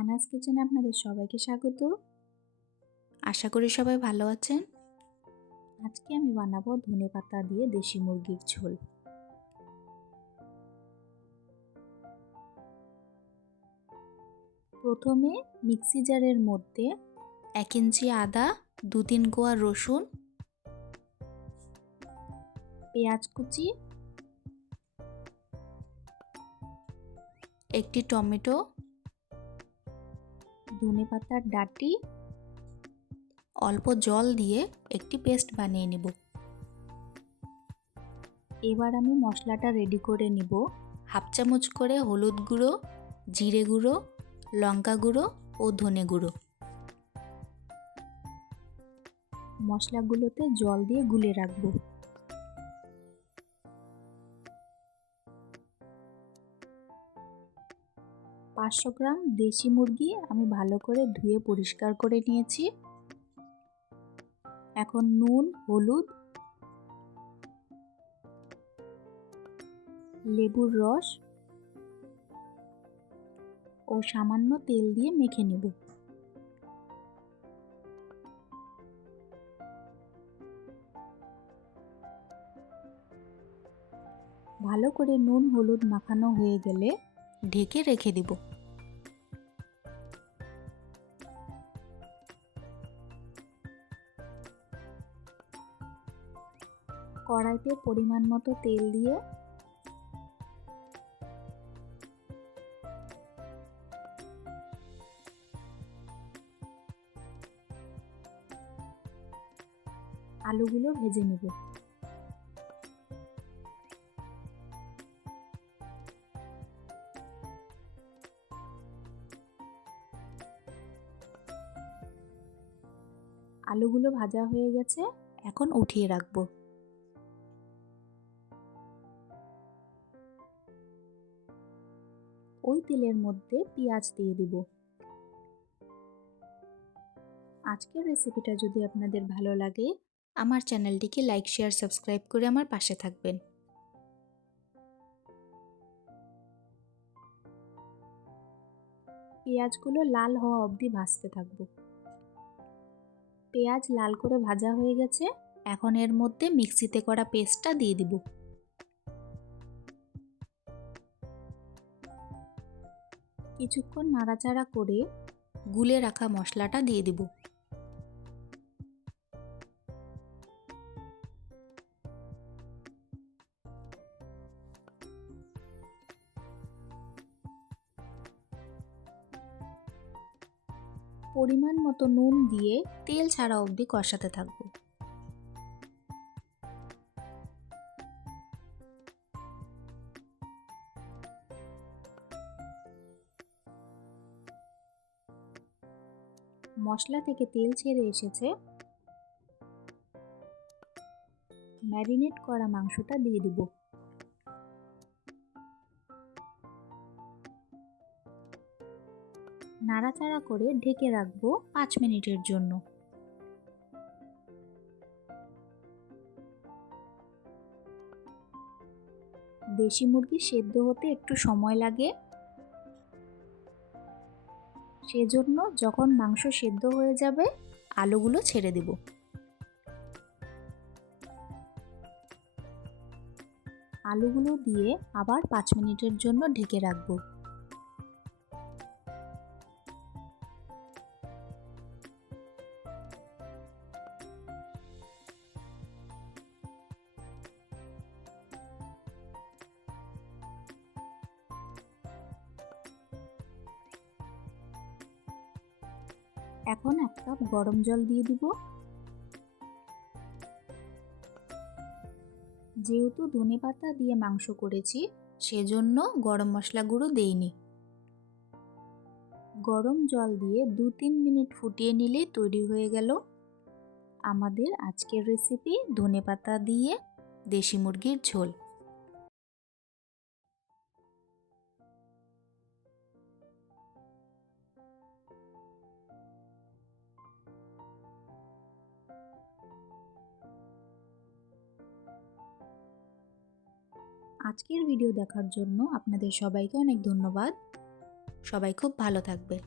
আনাজ কিচেনে আপনাদের সবাইকে স্বাগত। আশা করি সবাই ভালো আছেন। আজকে আমি বানাবো ধনেপাতা দিয়ে দেশি মুরগির ঝোল। প্রথমে মিক্সি জারের মধ্যে 1 ইঞ্চি আদা, 2-3 কোয়া রসুন, পেঁয়াজ কুচি, একটি টমেটো, ধনেপাতার ডাঁটি, অল্প জল দিয়ে একটি পেস্ট বানিয়ে নেব। এবার আমি মশলাটা রেডি করে নিব। 1/2 চামচ করে হলুদ গুঁড়ো, জিরে গুঁড়ো, লঙ্কা গুঁড়ো ও ধনে গুঁড়ো। মশলাগুলোতে জল দিয়ে গুলে রাখবো। পাঁচশো গ্রাম দেশি মুরগি আমি ভালো করে ধুয়ে পরিষ্কার করে নিয়েছি। এখন নুন, হলুদ, লেবুর রস ও সামান্য তেল দিয়ে মেখে নেব। ভালো করে নুন হলুদ মাখানো হয়ে গেলে ঢেকে রেখে দেব। কড়াইতে পরিমাণ মতো তেল দিয়ে আলুগুলো ভেজে নেব। আলুগুলো ভাজা হয়ে গেছে, এখন উঠিয়ে রাখবো। ওই তেলের মধ্যে পেঁয়াজ দিয়ে দিব। আজকের রেসিপিটা যদি আপনাদের ভালো লাগে, আমার চ্যানেলটিকে লাইক, শেয়ার, সাবস্ক্রাইব করে আমার পাশে থাকবেন। পেঁয়াজগুলো লাল হওয়া অবধি ভাজতে থাকবো। পেঁয়াজ লাল করে ভাজা হয়ে গেছে, এখন এর মধ্যে মিক্সিতে করা পেস্টটা দিয়ে দিব। কিছুক্ষণ নাড়াচাড়া করে গুলে রাখা মশলাটা দিয়ে দিব। পরিমাণ মতো নুন দিয়ে তেল ছাড়া অবধি কষাতে থাকবো। মশলা থেকে তেল ছেড়ে এসেছে, ম্যারিনেট করা মাংসটা দিয়ে দিব। নাড়াচাড়া করে ঢেকে রাখবো 5 মিনিটের জন্য। দেশি মুরগি সেদ্ধ হতে একটু সময় লাগে, সেজন্য যখন মাংস সেদ্ধ হয়ে যাবে আলুগুলো ছেড়ে দেব। আলুগুলো দিয়ে আবার 5 মিনিটের জন্য ঢেকে রাখবো। এখন 1 কাপ গরম জল দিয়ে দিব। যেহেতু ধনেপাতা দিয়ে মাংস করেছি, সেজন্য গরম মশলা গুঁড়ো দেইনি। গরম জল দিয়ে 2-3 মিনিট ফুটিয়ে নিলেই তৈরি হয়ে গেল আমাদের আজকের রেসিপি ধনেপাতা দিয়ে দেশি মুরগির ঝোল। আজকের ভিডিও দেখার জন্য আপনাদের সবাইকে অনেক ধন্যবাদ। সবাই খুব ভালো থাকবেন।